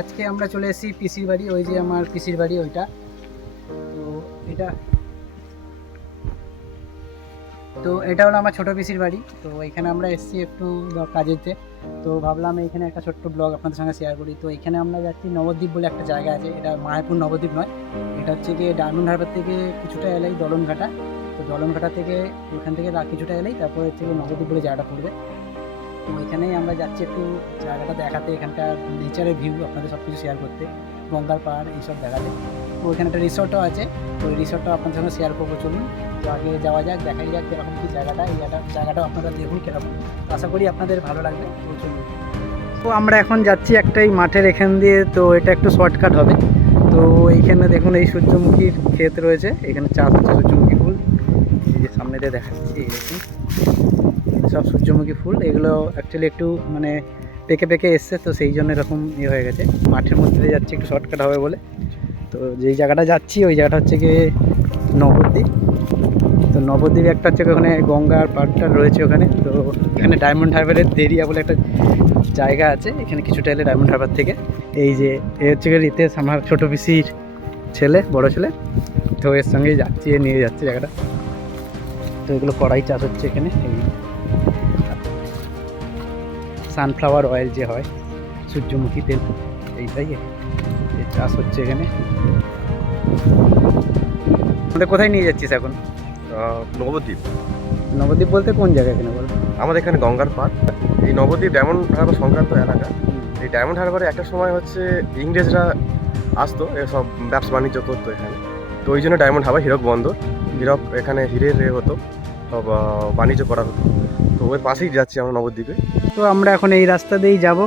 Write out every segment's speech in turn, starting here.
আজকে আমরা চলে এসেছি পিসির বাড়ি, ওই যে আমার পিসির বাড়ি ওইটা। তো এটা এটা হলো আমার ছোটো পিসির বাড়ি। তো এখানে আমরা এসেছি একটু কাজেতে। তো ভাবলাম এখানে একটা ছোট্ট ব্লগ আপনাদের সঙ্গে শেয়ার করি। তো এখানে আমরা যাচ্ছি নবদ্বীপ বলে একটা জায়গা আছে, এটা মায়াপুর নবদ্বীপ নয়, এটা হচ্ছে গিয়ে ডায়মন্ড হারবার থেকে কিছুটা এলেই দলনঘাটা। তো দলনঘাটা থেকে ওখান থেকে কিছুটা এলেই তারপরে হচ্ছে গিয়ে নবদ্বীপ বলে জায়গাটা পড়বে। তো ওইখানেই আমরা যাচ্ছি একটু জায়গাটা দেখাতে, এখানকার নেচারের ভিউ আপনাদের সব কিছু শেয়ার করতে, গঙ্গার পাহাড় এইসব দেখাতে। তো ওইখানে একটা রিসর্টও আছে, তো ওই রিসর্টটাও আপনাদের সঙ্গে শেয়ার করবো। চলুন তো আগে যাওয়া যাক, দেখাই যাক কীরকম কী জায়গাটা। এই জায়গাটাও আপনারা দেখুন কীরকম, আশা করি আপনাদের ভালো লাগবে। তো চলুন। তো আমরা এখন যাচ্ছি একটাই মাঠের এখান দিয়ে, তো এটা একটু শর্টকাট হবে। তো এইখানে দেখুন এই সূর্যমুখীর ক্ষেত রয়েছে, এখানে চাষ হচ্ছে সূর্যমুখী ফুল, এই যে সামনে দিয়ে দেখাচ্ছি। এই দেখুন সব সূর্যমুখী ফুল, এগুলো অ্যাকচুয়ালি একটু মানে পেকে পেকে এসছে, তো সেই জন্য এরকম ইয়ে হয়ে গেছে। মাঠের মধ্যে দিয়ে যাচ্ছি একটু শর্টকাট হবে বলে। তো যেই জায়গাটা যাচ্ছি ওই জায়গাটা হচ্ছে গিয়ে নবদ্বীপ। তো নবদ্বীপ একটা হচ্ছে ওখানে গঙ্গার পাড়টা রয়েছে ওখানে। তো এখানে ডায়মন্ড হারবারের দেরিয়া বলে একটা জায়গা আছে, এখানে কিছুটা এলে ডায়মন্ড হারবার থেকে। এই যে এ হচ্ছে গিয়ে রিতেশ, আমার ছোটো পিসির ছেলে, বড় ছেলে। তো এর সঙ্গেই যাচ্ছি, নিয়ে যাচ্ছে জায়গাটা। তো এগুলো কড়াই চাষ হচ্ছে এখানে, এই সানফ্লাওয়ার অয়েল যে হয়, সূর্যমুখী তেল, এইটাই চাষ হচ্ছে এখানে। আমাদের কোথায় নিয়ে যাচ্ছিস এখন? নবদ্বীপ। নবদ্বীপ বলতে কোন জায়গা এখানে বলো? আমাদের এখানে গঙ্গার পাড়, এই নবদ্বীপ ডায়মন্ড হারবার সংক্রান্ত এলাকা। এই ডায়মন্ড হারবারে একটা সময় হচ্ছে ইংরেজরা আসতো, এসব ব্যবসা বাণিজ্য করতো এখানে। তো ওই জন্য ডায়মন্ড হারবার হীরক বন্দর, হীরক এখানে হীরের হতো, সব বাণিজ্য করা হতো। তো ওই পাশেই যাচ্ছি আমরা নবদ্বীপে। তো আমরা এখন এই রাস্তা দিয়েই যাব।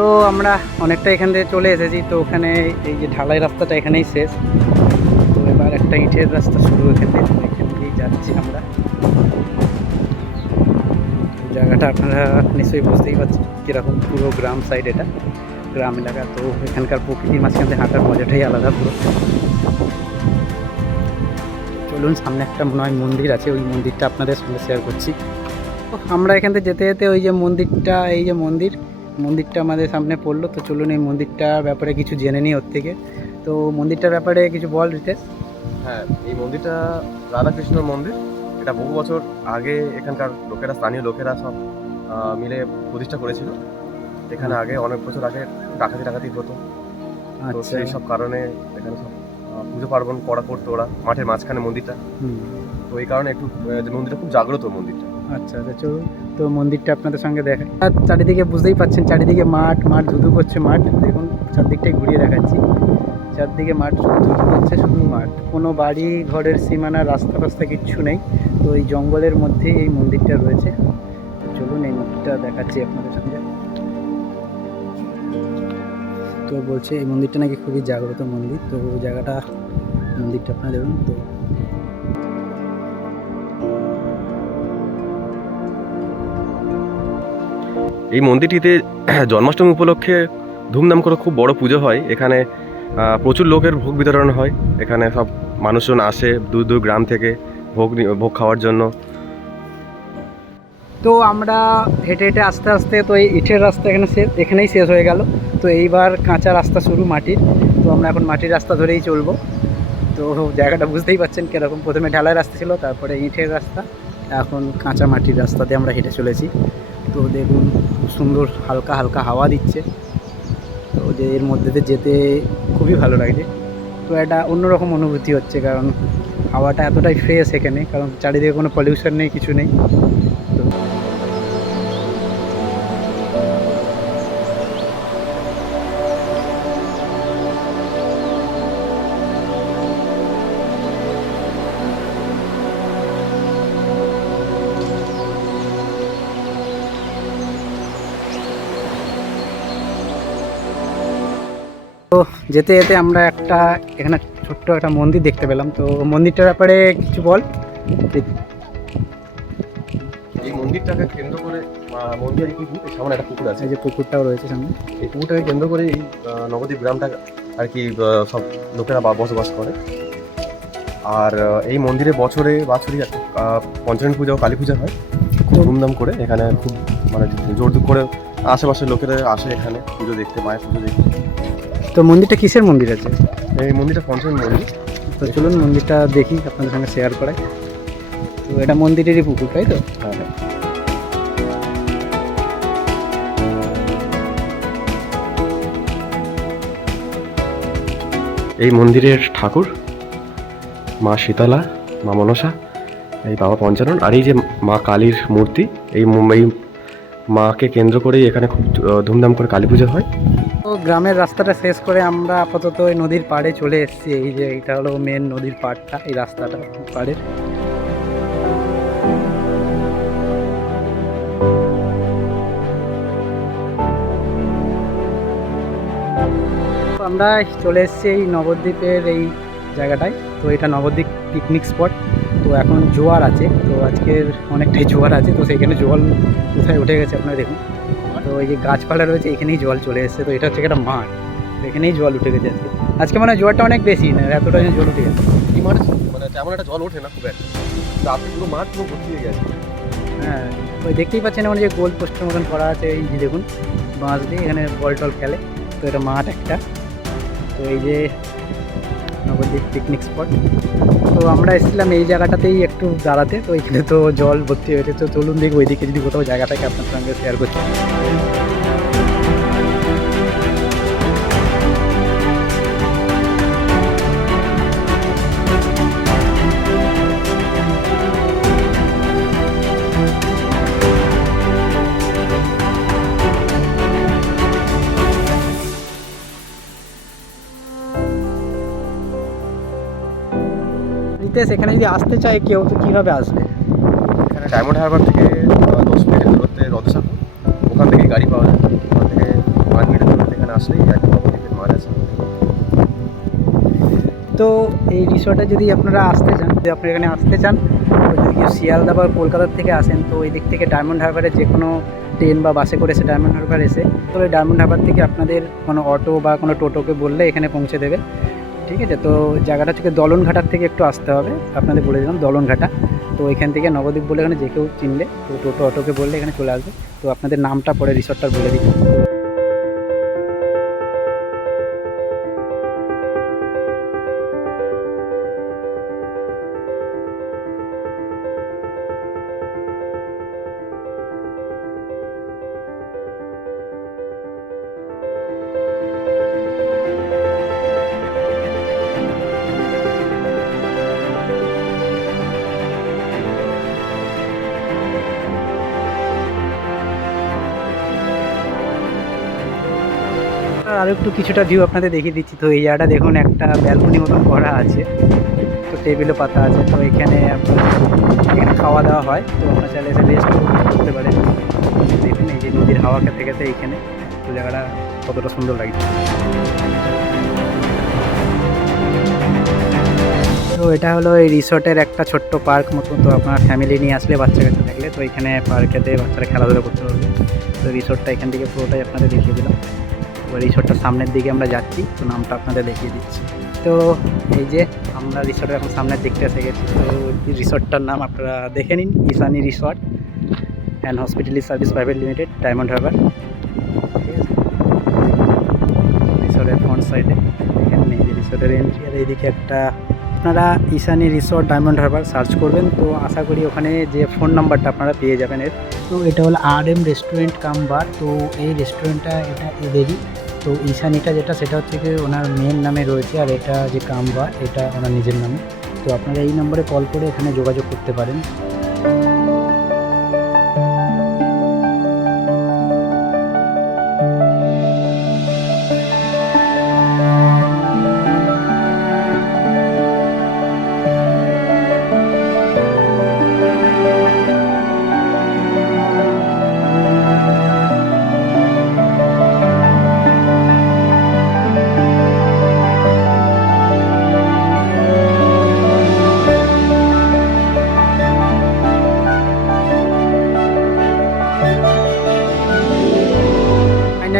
তো আমরা অনেকটা এখান থেকে চলে এসেছি। তো ওখানে এই যে ঢালাই রাস্তাটা এখানেই শেষ। তো এবার একটা ইটের রাস্তা শুরু, এখান দিয়েই যাচ্ছি আমরা। জায়গাটা আপনারা নিশ্চয়ই বুঝতেই পারছেন কীরকম, পুরো গ্রাম সাইড, এটা গ্রাম এলাকা। তো এখানকার প্রকৃতির মাঝখান থেকে হাঁটার মজাটাই আলাদা পুরো। চলুন, সামনে একটা মনে হয় মন্দির আছে, ওই মন্দিরটা আপনাদের সঙ্গে শেয়ার করছি। তো আমরা এখান থেকে যেতে যেতে ওই যে মন্দিরটা, এই যে মন্দিরটা আমাদের সামনে পড়লো। তো চলুন এই মন্দিরটার ব্যাপারে কিছু জেনে নিই ওর থেকে। তো মন্দিরটার ব্যাপারে কিছু বল রিতেশ। হ্যাঁ, এই মন্দিরটা রাধাকৃষ্ণর মন্দির। এটা বহু বছর আগে এখানকার লোকেরা, স্থানীয় লোকেরা সব মিলে প্রতিষ্ঠা করেছিল। এখানে আগে অনেক বছর আগে ডাকাতি হতো। তো সেই সব কারণে এখানে সব পুজো পার্বণ করতো ওরা, মাঠের মাঝখানে মন্দিরটা। তো এই কারণে একটু মন্দিরটা খুব জাগ্রত মন্দিরটা। আচ্ছা, চলুন তো মন্দিরটা আপনাদের সঙ্গে দেখাই। আর চারিদিকে বুঝতেই পাচ্ছেন, চারিদিকে মাঠ ধুধু করছে মাঠ। দেখুন চারদিকটাই ঘুরিয়ে দেখাচ্ছি, চারদিকে মাঠ ধুধু করছে, শুধু মাঠ, কোনো বাড়ি ঘরের সীমানা, রাস্তা কিচ্ছু নেই। তো এই জঙ্গলের মধ্যেই এই মন্দিরটা রয়েছে। চলুন এই মন্দিরটা দেখাচ্ছি আপনাদের সঙ্গে। তো বলছে এই মন্দিরটা নাকি খুবই জাগ্রত মন্দির। তো জায়গাটা, মন্দিরটা আপনারা দেখুন। তো এই মন্দিরটিতে জন্মাষ্টমী উপলক্ষে ধুমধাম করে খুব বড় পুজো হয়। এখানে প্রচুর লোকের ভোগ বিতরণ হয়। এখানে সব মানুষজন আসে দূর দূর গ্রাম থেকে ভোগ খাওয়ার জন্য। তো আমরা হেঁটে হেঁটে আস্তে আস্তে, তো এই ইটের রাস্তা এখানেই শেষ হয়ে গেল। তো এইবার কাঁচা রাস্তা শুরু, মাটির। তো আমরা এখন মাটির রাস্তা ধরেই চলবো। তো জায়গাটা বুঝতেই পারছেন কীরকম, প্রথমে ঢালাই রাস্তা ছিল, তারপরে ইটের রাস্তা, এখন কাঁচা মাটির রাস্তাতে আমরা হেঁটে চলেছি। তো দেখুন খুব সুন্দর হালকা হালকা হাওয়া দিচ্ছে। তো যে এর মধ্যে যেতে খুবই ভালো লাগছে। তো একটা অন্যরকম অনুভূতি হচ্ছে, কারণ হাওয়াটা এতটাই ফ্রেশ এখানে, কারণ চারিদিকে কোনো পলিউশন নেই, কিছু নেই। তো তো যেতে যেতে আমরা একটা এখানে ছোট্ট একটা মন্দির দেখতে পেলাম, তো মন্দিরটার ব্যাপারে কিছু বল। এই মন্দিরটাকে কেন্দ্র করে মন্দিরের সামনে একটা পুকুর আছে, এই যে পুকুরটাও রয়েছে সামনে, এই পুকুরটাকে কেন্দ্র করে এই নবদ্বীপ গ্রামটা আর কি সব লোকেরা বসবাস করে। আর এই মন্দিরে বছরে পঞ্চমী পূজা ও কালী পূজা হয় খুব ধুমধাম করে। এখানে খুব মানে জোর করে আশেপাশের লোকেরা আসে এখানে পুজো দেখতে, মায়ের পুজো দেখতে। তো মন্দিরটা কিসের মন্দির আছে? এই মন্দিরটা পঞ্চমী মন্দির। তো চলুন মন্দিরটা দেখি, আপনাদের সঙ্গে শেয়ার করাই। তো এটা মন্দিরেরই পুকুর, তাই তো? হ্যাঁ। এই মন্দিরের ঠাকুর মা শীতলা, মা মনসা, এই বাবা পঞ্চানন, আর এই যে মা কালীর মূর্তি, এই মাকে কেন্দ্র করেই এখানে খুব ধুমধাম করে কালী পুজো হয়। তো গ্রামের রাস্তাটা শেষ করে আমরা আপাতত এই নদীর পাড়ে চলে এসেছি। এই যে এটা হলো মেন নদীর পাড়টা, এই রাস্তাটা পাড়ের। আমরা চলে এসেছি এই নবদ্বীপের এই জায়গাটায়। তো এটা নবদ্বীপ পিকনিক স্পট। তো এখন জোয়ার আছে, তো আজকের অনেকটাই জোয়ার আছে, তো সেখানে জল কোথায় উঠে গেছে আপনারা দেখুন। তো এই যে গাছপালা রয়েছে এখানেই জল চলে এসেছে। তো এটা হচ্ছে একটা মাঠ, তো এখানেই জল উঠে গেছে আজকে। আজকে মানে জোয়ারটা অনেক বেশি না, এতটা জল উঠে গেছে। এই মাঠে মানে তেমন একটা জল ওঠে না খুব একটা, রাতে পুরো মাঠ পুরো ভর্তি হয়ে গেছে। হ্যাঁ, ওই দেখতেই পাচ্ছেন এমন যে গোল পোস্টের মতন করা আছে, এই যে দেখুন বাঁশ দিয়ে এখানে বল টল খেলে। তো এটা মাঠ একটা। তো এই যে নবদ্বীপ পিকনিক স্পট। তো আমরা এসেছিলাম এই জায়গাটাতেই একটু দাঁড়াতে, তো এখানে তো জল ভর্তি হয়েছে। তো চলুন দেখি ওইদিকে যদি কোথাও জায়গা থাকে আপনার সঙ্গে শেয়ার করছি। এখানে যদি আসতে চায় কেউ, তো কীভাবে আসবে? এখানে ডায়মন্ড হারবার থেকে 10 মিনিটের দূরত্বে রথসাগর, ওখান থেকে গাড়ি পাওয়া যায়। ওখান থেকে 5 মিনিটের দূরত্বে এখানে আসলেই একদম নবদ্বীপের মাঠ আছে। তো এই রিসর্টে যদি আপনারা আসতে চান, যদি আপনি এখানে আসতে চান, তো যদি কেউ শিয়ালদা বা কলকাতার থেকে আসেন, তো এই দিক থেকে ডায়মন্ড হারবারে যে কোনো ট্রেন বা বাসে করে এসে ডায়মন্ড হারবার এসে, তো ওই ডায়মন্ড হারবার থেকে আপনাদের কোনো অটো বা কোনো টোটোকে বললে এখানে পৌঁছে দেবে। ঠিক আছে, তো জায়গাটা থেকে দলনঘাটার থেকে একটু আসতে হবে, আপনাদের বলে দিলাম দলনঘাটা। তো এখান থেকে নবদ্বীপ বলে এখানে যে কেউ চিনলে, তো টোটো অটোকে বললে এখানে চলে আসবে। তো আপনাদের নামটা পরে রিসর্টটার বলে দিচ্ছি। আর একটু কিছুটা ভিউ আপনাদের দেখিয়ে দিচ্ছি। তো এই জায়গাটা দেখুন একটা ব্যালকনি মতন করা আছে, তো টেবিলও পাতা আছে। তো এখানে এখানে খাওয়া দাওয়া হয়, তো আপনারা চাইলে এসে রেস্ট করতে পারেন। দেখুন এই যে নদীর হাওয়া খেতে খেতে এইখানে, তো জায়গাটা কতটা সুন্দর লাগছে। তো এটা হলো এই রিসর্টের একটা ছোট্ট পার্ক মতো। তো আপনার ফ্যামিলি নিয়ে আসলে, বাচ্চা কাচ্চা থাকলে, তো এখানে পার্কেতে বাচ্চারা খেলাধুলা করতে পারবে। তো রিসর্টটা এখান থেকে পুরোটাই আপনাদের দেখিয়ে দিলাম। তো রিসর্টটার সামনের দিকে আমরা যাচ্ছি, তো নামটা আপনাদের দেখিয়ে দিচ্ছি। তো এই যে আমরা রিসর্টের এখন সামনের দিকটা এসে গেছি। তো রিসর্টটার নাম আপনারা দেখে নিন, ইসানি resort and hospitality service private limited, Diamond Harbour. ঠিক আছে, রিসর্টের ফ্রন্ট সাইডে এখানে এই যে রিসর্টের এন্ট্রি, আর এইদিকে একটা আপনারা ইসানি রিসর্ট ডায়মন্ড হারবার সার্চ করবেন, তো আশা করি ওখানে যে ফোন নাম্বারটা আপনারা পেয়ে যাবেন এর। তো এটা হলো RM রেস্টুরেন্ট কাম বার। তো এই রেস্টুরেন্টটা এটা এদেরই। তো ঈশানীটা যেটা, সেটা হচ্ছে কি ওনার মেন নামে রয়েছে, আর এটা যে কাম বার এটা ওনার নিজের নামে। তো আপনারা এই নম্বরে কল করে এখানে যোগাযোগ করতে পারেন।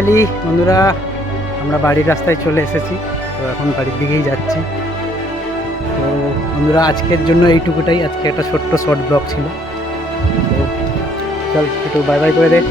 ফাইনালি বন্ধুরা আমরা বাড়ির রাস্তায় চলে এসেছি, তো এখন বাড়ির দিকেই যাচ্ছি। তো বন্ধুরা আজকের জন্য এইটুকুটাই, আজকে একটা ছোট্ট শর্ট ব্লগ ছিল। তো চল একটু বাই বাই করে দেখ।